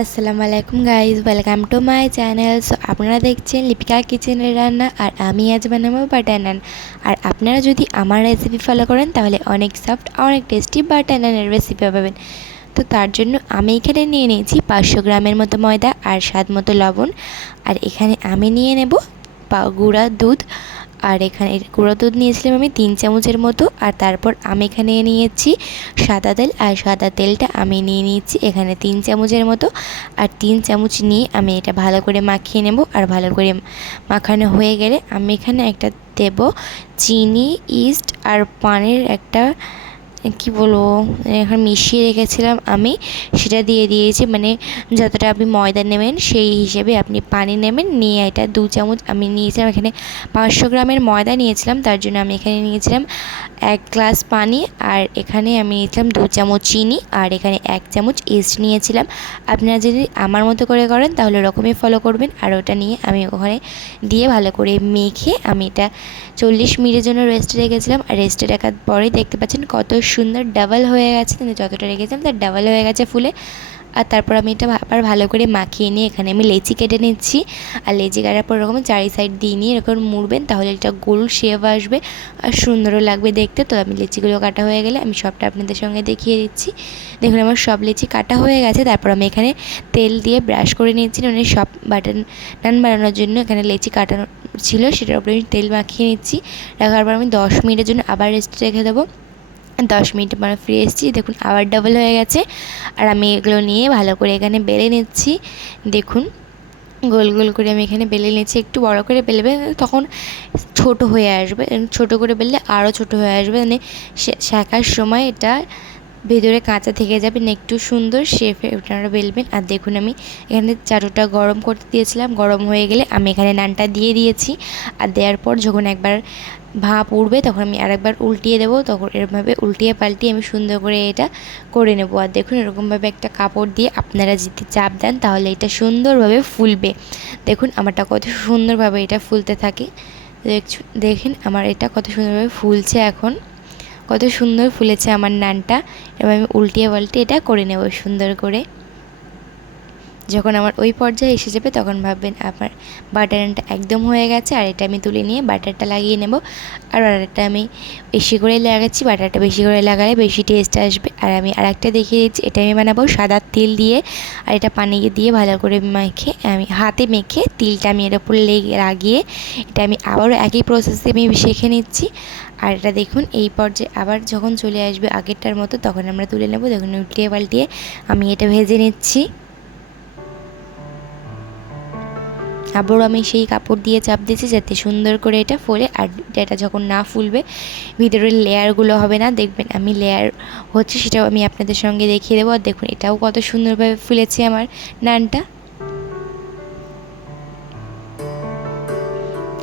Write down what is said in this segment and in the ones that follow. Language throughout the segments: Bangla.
আসসালামু আলাইকুম guys welcome to my channel so আপনারা দেখছেন লিপিকা কিচেনের রান্না, আর আমি আজ বানাবো বাটার নান আর আপনারা যদি আমার রেসিপি ফলো করেন, তাহলে অনেক সফট অনেক টেস্টি বাটার নানের রেসিপি পাবেন। তো তার জন্য আমি এখানে নিয়ে নিয়েছি পাঁচশো গ্রামের মতো ময়দা আর স্বাদ মতো লবণ। আর এখানে আমি নিয়ে নেব গুঁড়া দুধ আর এখানে গুঁড়ো দুধ নিয়েছিলাম আমি তিন চামচের মতো, আর তারপর আমি এখানে নিয়েছি সাদা তেল, আর সাদা তেলটা আমি নিয়ে নিয়েছি এখানে তিন চামচের মতো, আর তিন চামচ নিয়ে আমি এটা ভালো করে মাখিয়ে নেব, আর ভালো করে মাখানো হয়ে গেলে আমি এখানে একটা দেব চিনি, ইস্ট, আর পানের একটা কি বলব এখন মিশিয়ে রেখেছিলাম আমি, সেটা দিয়ে দিয়েছি মানে যতটা আপনি ময়দা নেবেন সেই হিসেবে আপনি পানি নেবেন, নিয়ে এটা দু চামচ আমি নিয়েছিলাম, এখানে পাঁচশো গ্রামের ময়দা নিয়েছিলাম, তার জন্য আমি এখানে নিয়েছিলাম এক গ্লাস পানি, আর এখানে আমি নিয়েছিলাম দু চামচ চিনি, আর এখানে এক চামচ ইস্ট নিয়েছিলাম, আপনারা যদি আমার মতো করে করেন তাহলে ওরকমই ফলো করবেন, আর ওটা নিয়ে আমি ওখানে দিয়ে ভালো করে মেখে আমি এটা চল্লিশ মিনিটের জন্য রেস্টে রেখেছিলাম, আর রেস্টে রাখার পরে দেখতে পাচ্ছেন কত সুন্দর ডাবল হয়ে গেছে কিন্তু যতটা রেখেছিলাম তার ডাবল হয়ে গেছে ফুলে। আর তারপর আমি এটা আবার ভালো করে মাখিয়ে নিয়ে এখানে আমি লেচি কেটে নিচ্ছি। আর লেচি কাটার পর এরকম চারি সাইড দিয়ে নিয়ে এরকম মুড়বেন, তাহলে এটা গোল শেপ আসবে আর সুন্দরও লাগবে দেখতে। তো আমি লেচিগুলো কাটা হয়ে গেলে আমি সবটা আপনাদের সঙ্গে দেখিয়ে দিচ্ছি। দেখুন আমার সব লেচি কাটা হয়ে গেছে, তারপর আমি এখানে তেল দিয়ে ব্রাশ করে নিয়েছি। মানে সব বাটন নান বানানোর জন্য এখানে লেচি কাটানো ছিল, সেটার উপরে আমি তেল মাখিয়ে নিচ্ছি। রাখার পর আমি দশ মিনিটের জন্য আবার রেস্ট রেখে দেবো। দশ মিনিট পরে ফিরে এসেছি। দেখুন, আবার ডাবল হয়ে গেছে। আর আমি এগুলো নিয়ে ভালো করে এখানে বেলে নিচ্ছি। দেখুন, গোল গোল করে আমি এখানে বেলে নিয়েছি একটু বড় করে বেলবে, তখন ছোট হয়ে আসবে। ছোট করে বেললে আরও ছোট হয়ে আসবে। মানে শেখার সময় এটা ভেতরে কাঁচা থেকে যাবে, না একটু সুন্দর শেফে আপনারা বেলবেন। আর দেখুন আমি এখানে চাটুটা গরম করতে দিয়েছিলাম, গরম হয়ে গেলে আমি এখানে নানটা দিয়ে দিয়েছি। আর দেওয়ার পর যখন একবার ভাপ উঠবে তখন আমি আরেকবার উল্টিয়ে দেবো, তখন এরকমভাবে উল্টিয়ে পাল্টিয়ে আমি সুন্দর করে এটা করে নেব। আর দেখুন এরকমভাবে একটা কাপড় দিয়ে আপনারা যদি চাপ দেন, তাহলে এটা সুন্দরভাবে ফুলবে। দেখুন আমারটা কত সুন্দরভাবে এটা ফুলতে থাকে। দেখুন আমার এটা কত সুন্দরভাবে ফুলছে এখন। কত সুন্দর ফুলেছে আমার নানটা। এবার আমি উল্টিয়ে পাল্টে এটা করে নেব সুন্দর করে। যখন আমার ওই পর্যায়ে এসে যাবে, তখন ভাববেন আমার বাটারটা একদম হয়ে গেছে, আর এটা আমি তুলে নিয়ে বাটারটা লাগিয়ে নেব। আর বাটারটা আমি বেশি করে লাগাচ্ছি, বাটারটা বেশি করে লাগালে বেশি টেস্ট আসবে। আর আমি আর একটা দেখিয়ে দিচ্ছি, এটা আমি বানাবো সাদা তেল দিয়ে। আর এটা পানি দিয়ে ভালো করে মেখে, আমি হাতে মেখে তিলটা আমি এর উপর লেগে, লাগিয়ে এটা আমি আবারও একই প্রসেসে আমি শেখে নিচ্ছি। আর এটা দেখুন, এই পর্যায়ে আবার যখন চলে আসবে আগেরটার মতো, তখন আমরা তুলে নেব দেখুন উল্টিয়ে পাল্টিয়ে আমি এটা ভেজে নিচ্ছি। আবারও আমি সেই কাপড় দিয়ে চাপ দিয়েছি যাতে সুন্দর করে এটা ফোলে আর এটা যখন না ফুলবে, ভিতরের লেয়ারগুলো হবে না। দেখবেন আমি লেয়ার হচ্ছে সেটাও আমি আপনাদের সঙ্গে দেখিয়ে দেবো। আর দেখুন, এটাও কত সুন্দরভাবে ফুলেছে আমার নানটা।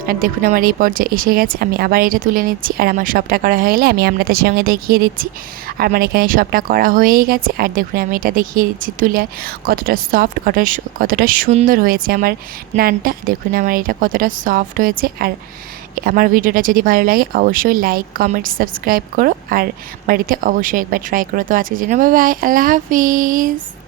আর দেখুন আমার এই পর্যায়ে এসে গেছে। আমি আবার এটা তুলে নিচ্ছি আর আমার সবটা করা হয়ে গেলে আমি আপনাদের সঙ্গে দেখিয়ে দিচ্ছি। আর আমার এখানে সবটা করা হয়েই গেছে আর দেখুন আমি এটা দেখিয়ে দিচ্ছি তুলে। কতটা সফট কতটা কতটা সুন্দর হয়েছে আমার নানটা। দেখুন আমার এটা কতটা সফট হয়েছে আর আমার ভিডিওটা যদি ভালো লাগে অবশ্যই লাইক কমেন্ট সাবস্ক্রাইব করো। আর বাড়িতে অবশ্যই একবার ট্রাই করো। তো আজকের জন্য বাই আল্লাহ হাফিজ।